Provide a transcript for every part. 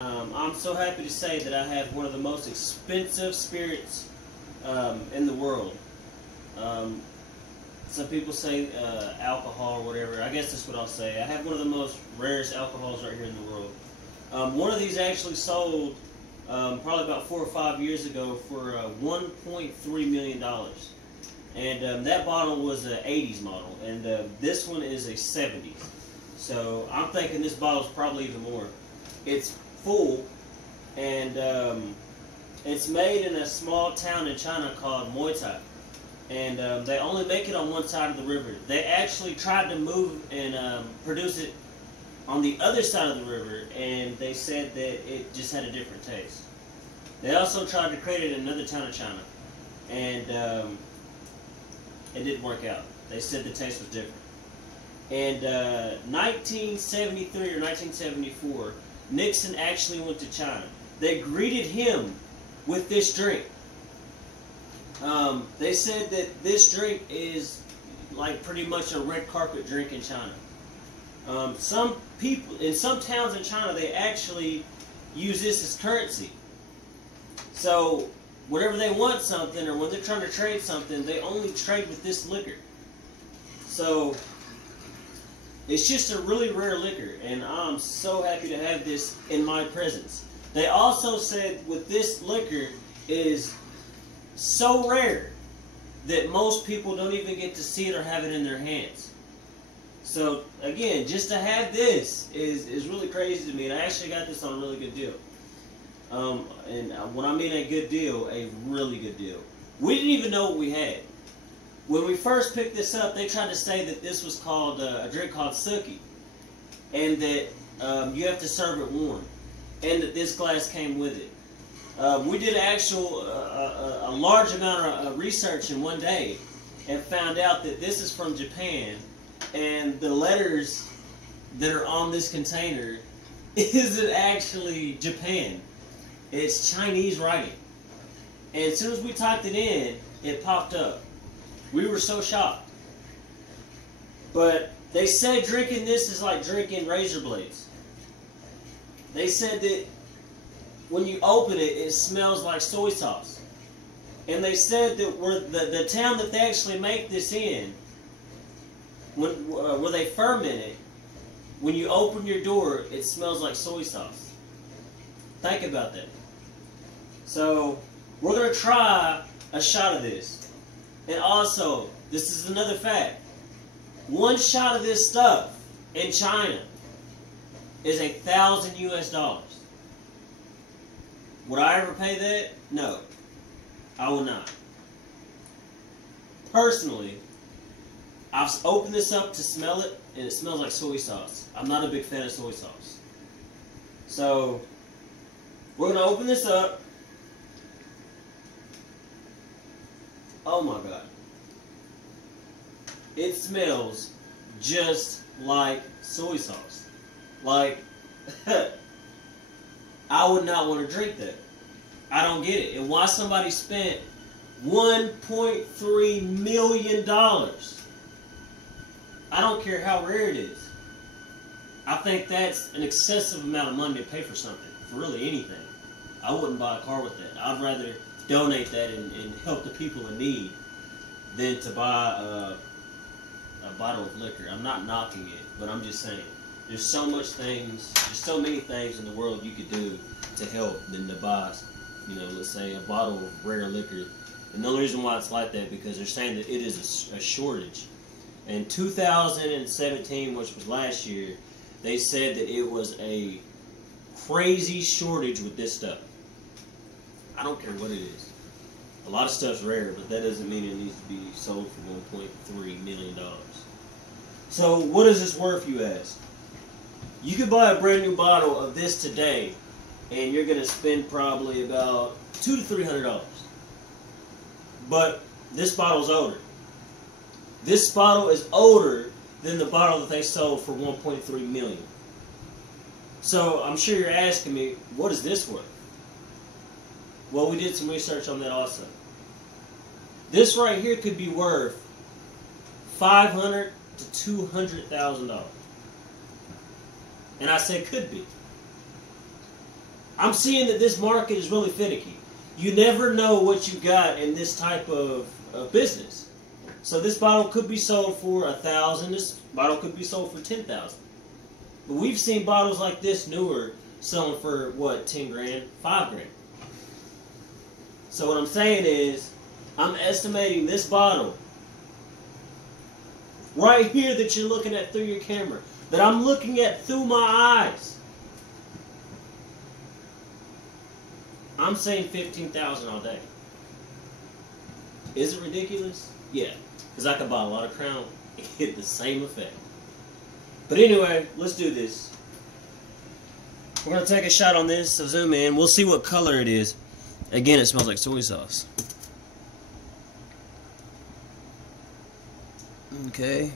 I'm so happy to say that I have one of the most expensive spirits in the world. Um, some people say alcohol or whatever. I guess that's what I'll say. I have one of the most rarest alcohols right here in the world. One of these actually sold probably about 4 or 5 years ago for $1.3 million. And that bottle was an 80s model, and this one is a 70s. So I'm thinking this bottle is probably even more. It's full, and it's made in a small town in China called Moutai. And they only make it on one side of the river. They actually tried to move and produce it on the other side of the river, and they said that it just had a different taste. They also tried to create it in another town in China, and it didn't work out. They said the taste was different. And 1973 or 1974, Nixon actually went to China. They greeted him with this drink. They said that this drink is like pretty much a red carpet drink in China. Some people, in some towns in China, they actually use this as currency. So whenever they want something or when they're trying to trade something, they only trade with this liquor. So it's just a really rare liquor, and I'm so happy to have this in my presence. They also said with this liquor is so rare that most people don't even get to see it or have it in their hands. So again, just to have this is really crazy to me, and I actually got this on a really good deal. And when I mean a good deal, a really good deal. We didn't even know what we had. When we first picked this up, they tried to say that this was called a drink called suki, and that you have to serve it warm, and that this glass came with it. We did a large amount of research in one day and found out that this is from Japan, and the letters that are on this container isn't actually Japan. It's Chinese writing. And as soon as we typed it in, it popped up. We were so shocked. But they said drinking this is like drinking razor blades. They said that when you open it, it smells like soy sauce. And they said that the town that they actually make this in, where they ferment it, when you open your door, it smells like soy sauce. Think about that. So we're going to try a shot of this. And also, this is another fact. One shot of this stuff in China is $1,000 US. Would I ever pay that? No. I will not. Personally, I've opened this up to smell it, and it smells like soy sauce. I'm not a big fan of soy sauce. So, we're going to open this up. Oh my God. It smells just like soy sauce. Like, I would not want to drink that. I don't get it. And why somebody spent $1.3 million. I don't care how rare it is. I think that's an excessive amount of money to pay for something, for really anything. I wouldn't buy a car with that. I'd rather donate that and help the people in need than to buy a bottle of liquor. I'm not knocking it, but I'm just saying there's so many things in the world you could do to help than to buy, let's say a bottle of rare liquor. And the only reason why it's like that because they're saying that it is a shortage. In 2017, which was last year, they said that it was a crazy shortage with this stuff. I don't care what it is. A lot of stuff's rare, but that doesn't mean it needs to be sold for $1.3 million. So what is this worth, you ask? You could buy a brand new bottle of this today, and you're going to spend probably about $200 to $300. But this bottle's older. This bottle is older than the bottle that they sold for $1.3 million. So I'm sure you're asking me, what is this worth? Well, we did some research on that also. This right here could be worth $500,000 to $200,000. And I said could be. I'm seeing that this market is really finicky. You never know what you got in this type of business. So this bottle could be sold for $1,000. This bottle could be sold for $10,000. But we've seen bottles like this newer selling for what, 10 grand, 5 grand. So what I'm saying is, I'm estimating this bottle right here that you're looking at through your camera, that I'm looking at through my eyes. I'm saying 15,000 all day. Is it ridiculous? Yeah, because I could buy a lot of Crown and get the same effect. But anyway, let's do this. We're going to take a shot on this, so zoom in. We'll see what color it is. Again, it smells like soy sauce. Okay.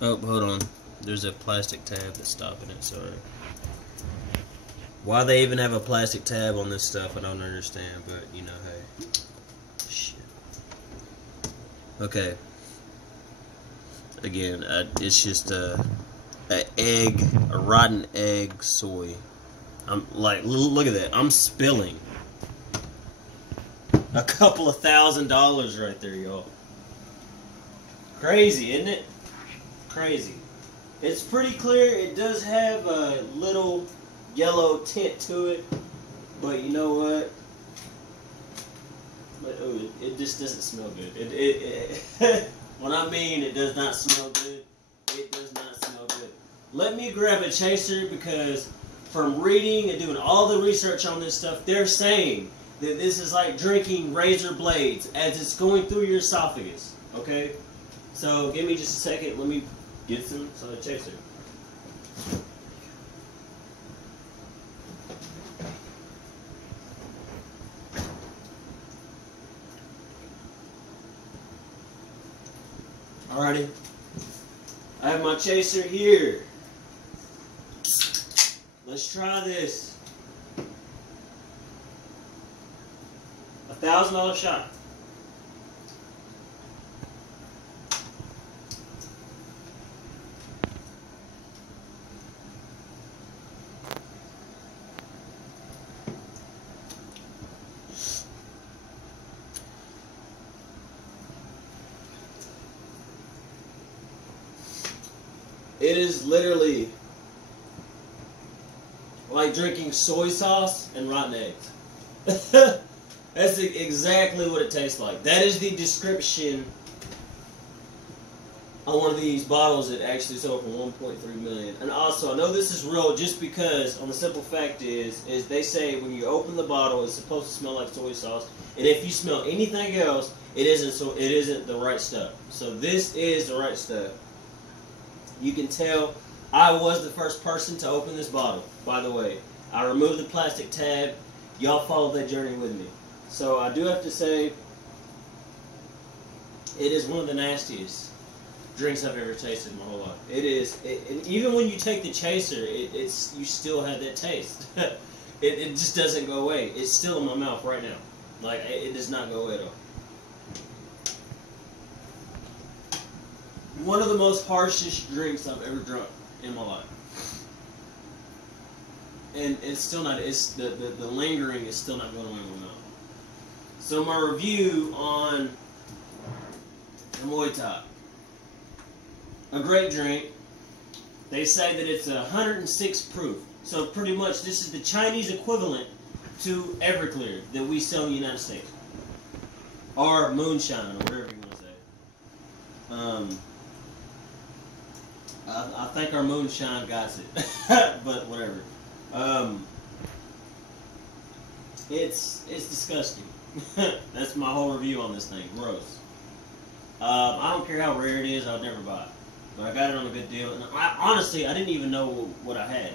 Oh, hold on. There's a plastic tab that's stopping it, sorry. Why they even have a plastic tab on this stuff, I don't understand, but, you know, hey. Shit. Okay. Again, it's just a rotten egg soy. I'm like, look at that. I'm spilling a couple of $1,000 right there, y'all. Crazy, isn't it? Crazy. It's pretty clear. It does have a little yellow tint to it, but you know what? But, oh, it just doesn't smell good. When I mean it does not smell good, it does not smell good. Let me grab a chaser, because from reading and doing all the research on this stuff, they're saying that this is like drinking razor blades as it's going through your esophagus. Okay? So give me just a second. Let me get some chaser. Alrighty. I have my chaser here. Let's try this. $1,000 shot. It is literally like drinking soy sauce and rotten eggs. That's exactly what it tastes like. That is the description on one of these bottles that actually sold for $1.3 million. And also, I know this is real just because, on the simple fact is they say when you open the bottle, it's supposed to smell like soy sauce, and if you smell anything else, it isn't the right stuff. So this is the right stuff. You can tell I was the first person to open this bottle, by the way. I removed the plastic tab. Y'all followed that journey with me. So I do have to say, it is one of the nastiest drinks I've ever tasted in my whole life. It is, and even when you take the chaser, you still have that taste. it just doesn't go away. It's still in my mouth right now. Like, it does not go away at all. One of the most harshest drinks I've ever drunk in my life. And it's still not, the lingering is still not going away in my mouth. So my review on the moutai. A great drink. They say that it's 106 proof. So pretty much this is the Chinese equivalent to Everclear that we sell in the United States. Or moonshine, or whatever you want to say. I think our moonshine got it, but whatever. It's disgusting. That's my whole review on this thing. Gross. I don't care how rare it is. I would never buy it, but I got it on a good deal. And honestly, I didn't even know what I had.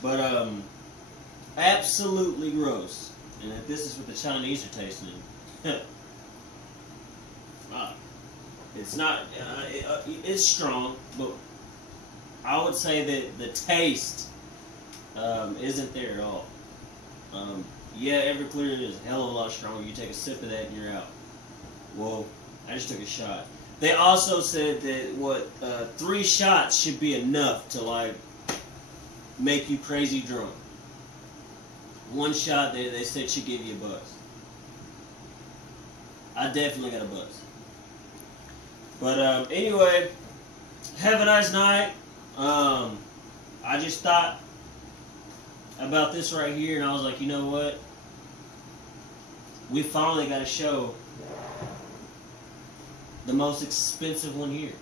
But absolutely gross. And if this is what the Chinese are tasting, it's not. It's strong, but I would say that the taste isn't there at all. Yeah, Everclear is a hell of a lot stronger. You take a sip of that and you're out. Well, I just took a shot. They also said that 3 shots should be enough to like make you crazy drunk. 1 shot they said should give you a buzz. I definitely got a buzz. But anyway, have a nice night. I just thought about this right here, and I was like, you know what? We finally got to show the most expensive one here.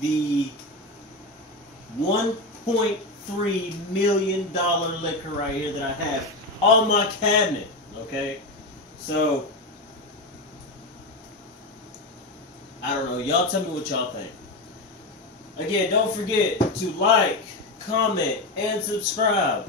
The $1.3 million liquor right here that I have on my cabinet. Okay? So, I don't know. Y'all tell me what y'all think. Again, don't forget to like, comment, and subscribe.